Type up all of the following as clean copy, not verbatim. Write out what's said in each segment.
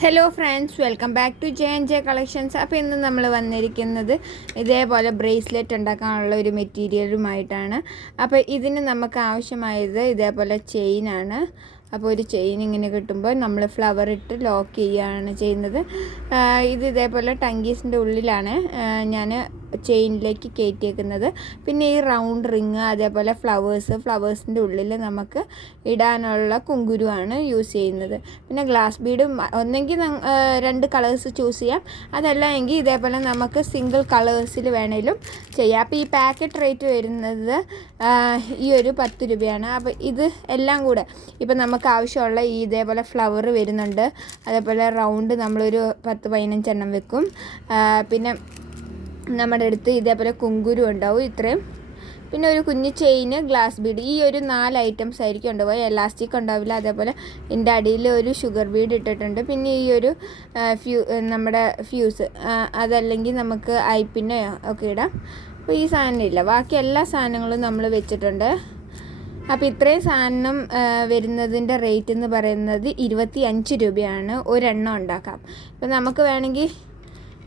Hello friends, welcome back to J collections. അപ്പോൾ ഇന്ന് നമ്മൾ വന്നിരിക്കുന്നത് ഇതേപോലെ ബ്രേസ്ലെറ്റ് ഉണ്ടാക്കാനുള്ള ഒരു മെറ്റീരിയലുമായിട്ടാണ്. അപ്പോൾ ഇതിന് നമുക്ക് ആവശ്യമായത് ഇതേപോലെ ചെയിനാണ്. അപ്പോൾ ഒരു ചെയിൻ ഇങ്ങനെ കിട്ടുമ്പോൾ നമ്മൾ ഫ്ലവർ ഇട്ട് ലോക്ക് ചെയ്യുകയാണ് ചെയ്യുന്നത്. ഇത് ഇതേപോലെ ടങ്കീസിൻ്റെ ഉള്ളിലാണ് ഞാൻ ചെയിനിലേക്ക് കയറ്റിയേക്കുന്നത്. പിന്നെ ഈ റൗണ്ട് റിങ്, അതേപോലെ ഫ്ലവേഴ്സിൻ്റെ ഉള്ളിൽ നമുക്ക് ഇടാനുള്ള കുങ്കുരുവാണ് യൂസ് ചെയ്യുന്നത്. പിന്നെ ഗ്ലാസ് ബീഡും ഒന്നെങ്കിൽ 2 കളേഴ്സ് ചൂസ് ചെയ്യാം, അതല്ല എങ്കിൽ ഇതേപോലെ നമുക്ക് സിംഗിൾ കളേഴ്സിൽ വേണേലും ചെയ്യാം. അപ്പോൾ ഈ പാക്കറ്റ് റേറ്റ് വരുന്നത് ഈ ഒരു 10 രൂപയാണ്. അപ്പോൾ ഇത് എല്ലാം കൂടെ ഇപ്പം നമുക്ക് ആവശ്യമുള്ള ഈ ഇതേപോലെ ഫ്ലവർ വരുന്നുണ്ട്. അതേപോലെ റൗണ്ട് നമ്മളൊരു 10-15 എണ്ണം വെക്കും. പിന്നെ നമ്മുടെ അടുത്ത് ഇതേപോലെ കുങ്കുരു ഉണ്ടാവും ഇത്രയും. പിന്നെ ഒരു കുഞ്ഞ് ചെയിന്, ഗ്ലാസ് ബീഡ്, ഈ ഒരു 4 ഐറ്റംസ് ആയിരിക്കും ഉണ്ടാവുക. എലാസ്റ്റിക് ഉണ്ടാവില്ല. അതേപോലെ ഇതിൻ്റെ അടിയിൽ ഒരു ഷുഗർ ബീഡ് ഇട്ടിട്ടുണ്ട്. പിന്നെ ഈ ഒരു നമ്മുടെ ഫ്യൂസ്, അതല്ലെങ്കിൽ നമുക്ക് ഐപ്പിന്നോ ഒക്കെ ഇടാം. അപ്പോൾ ഈ സാധനം ഇല്ല, ബാക്കി എല്ലാ സാധനങ്ങളും നമ്മൾ വെച്ചിട്ടുണ്ട്. അപ്പോൾ ഇത്രയും സാധനം വരുന്നതിൻ്റെ റേറ്റ് എന്ന് പറയുന്നത് 25 രൂപയാണ്. ഒരെണ്ണം ഉണ്ടാക്കാം. ഇപ്പം നമുക്ക് വേണമെങ്കിൽ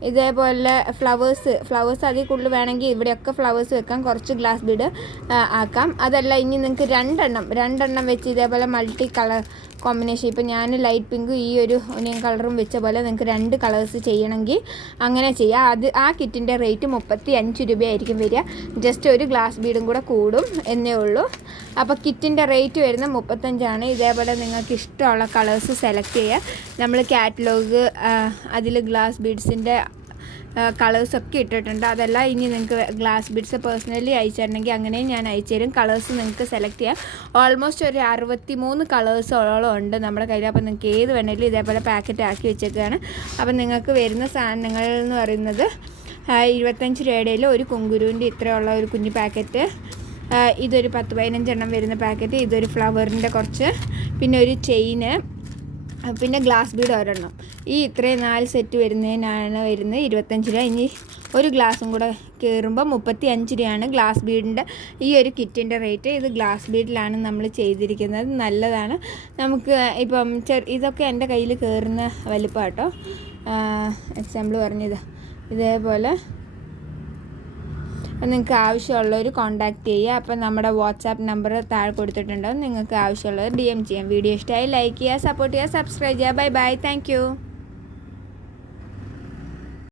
ഇതേപോലെ ഫ്ലവേഴ്സ് അതിൽ കൂടുതൽ വേണമെങ്കിൽ ഇവിടെയൊക്കെ ഫ്ലവേഴ്സ് വെക്കാം, കുറച്ച് ഗ്ലാസ് ബീഡ് ആക്കാം. അതല്ല ഇനി നിങ്ങൾക്ക് രണ്ടെണ്ണം വെച്ച് ഇതേപോലെ മൾട്ടി കളർ കോമ്പിനേഷൻ, ഇപ്പോൾ ഞാൻ ലൈറ്റ് പിങ്കും ഈ ഒരു ഒനിയൻ കളറും വെച്ച പോലെ നിങ്ങൾക്ക് 2 കളേഴ്സ് ചെയ്യണമെങ്കിൽ അങ്ങനെ ചെയ്യാം. ആ കിറ്റിൻ്റെ റേറ്റ് 35 രൂപയായിരിക്കും വരിക. ജസ്റ്റ് ഒരു ഗ്ലാസ് ബീഡും കൂടെ കൂടും എന്നേ ഉള്ളൂ. അപ്പോൾ കിറ്റിൻ്റെ റേറ്റ് വരുന്നത് 35ആണ്. ഇതേപോലെ നിങ്ങൾക്ക് ഇഷ്ടമുള്ള കളേഴ്സ് സെലക്ട് ചെയ്യുക. നമ്മൾ കാറ്റലോഗ് അതിൽ ഗ്ലാസ് ബീഡ്സിൻ്റെ കളേഴ്സൊക്കെ ഇട്ടിട്ടുണ്ട്. അതല്ല ഇനി നിങ്ങൾക്ക് ഗ്ലാസ് ബീഡ്സ് പേഴ്സണലി അയച്ചിട്ടുണ്ടെങ്കിൽ അങ്ങനെയും ഞാൻ അയച്ചു തരും. കളേഴ്സ് നിങ്ങൾക്ക് സെലക്ട് ചെയ്യാം. ഓൾമോസ്റ്റ് ഒരു 63 കളേഴ്സോളം ഉണ്ട് നമ്മുടെ കയ്യിൽ. അപ്പോൾ നിങ്ങൾക്ക് ഏത് വേണമെങ്കിലും ഇതേപോലെ പാക്കറ്റ് ആക്കി വെച്ചേക്കാണ്. അപ്പം നിങ്ങൾക്ക് വരുന്ന സാധനങ്ങൾ എന്ന് പറയുന്നത് 25 രൂപയുടെ ഒരു കുങ്കുരുവിൻ്റെ ഇത്രയുള്ള ഒരു കുഞ്ഞു പാക്കറ്റ്, ഇതൊരു 10-15 എണ്ണം വരുന്ന പാക്കറ്റ്, ഇതൊരു ഫ്ലവറിൻ്റെ കുറച്ച്, പിന്നെ ഒരു ചെയിന്, പിന്നെ ഗ്ലാസ് ബീഡ് ഒരെണ്ണം. ഈ ഇത്രയും 4 സെറ്റ് വരുന്നതിനാണ് വരുന്നത് 25 രൂപ. ഇനി ഒരു ഗ്ലാസും കൂടെ കയറുമ്പോൾ 35 രൂപയാണ് ഗ്ലാസ് ബീഡിൻ്റെ ഈ ഒരു കിറ്റിൻ്റെ റേറ്റ്. ഇത് ഗ്ലാസ് ബീഡിലാണ് നമ്മൾ ചെയ്തിരിക്കുന്നത്. നല്ലതാണ്. നമുക്ക് ഇപ്പം ഇതൊക്കെ എൻ്റെ കയ്യിൽ കയറുന്ന വലിപ്പം കേട്ടോ. എക്സാമ്പിൾ പറഞ്ഞത് ഇതേപോലെ നിങ്ങൾക്ക് ആവശ്യമുള്ളവർ കോൺടാക്റ്റ് ചെയ്യുക. അപ്പം നമ്മുടെ വാട്സാപ്പ് നമ്പർ താഴെ കൊടുത്തിട്ടുണ്ടാവും. നിങ്ങൾക്ക് ആവശ്യമുള്ളവർ DM ചെയ്യാം. വീഡിയോ ഇഷ്ടമായി ലൈക്ക് ചെയ്യുക, സപ്പോർട്ട് ചെയ്യുക, സബ്സ്ക്രൈബ് ചെയ്യുക. Bye bye, thank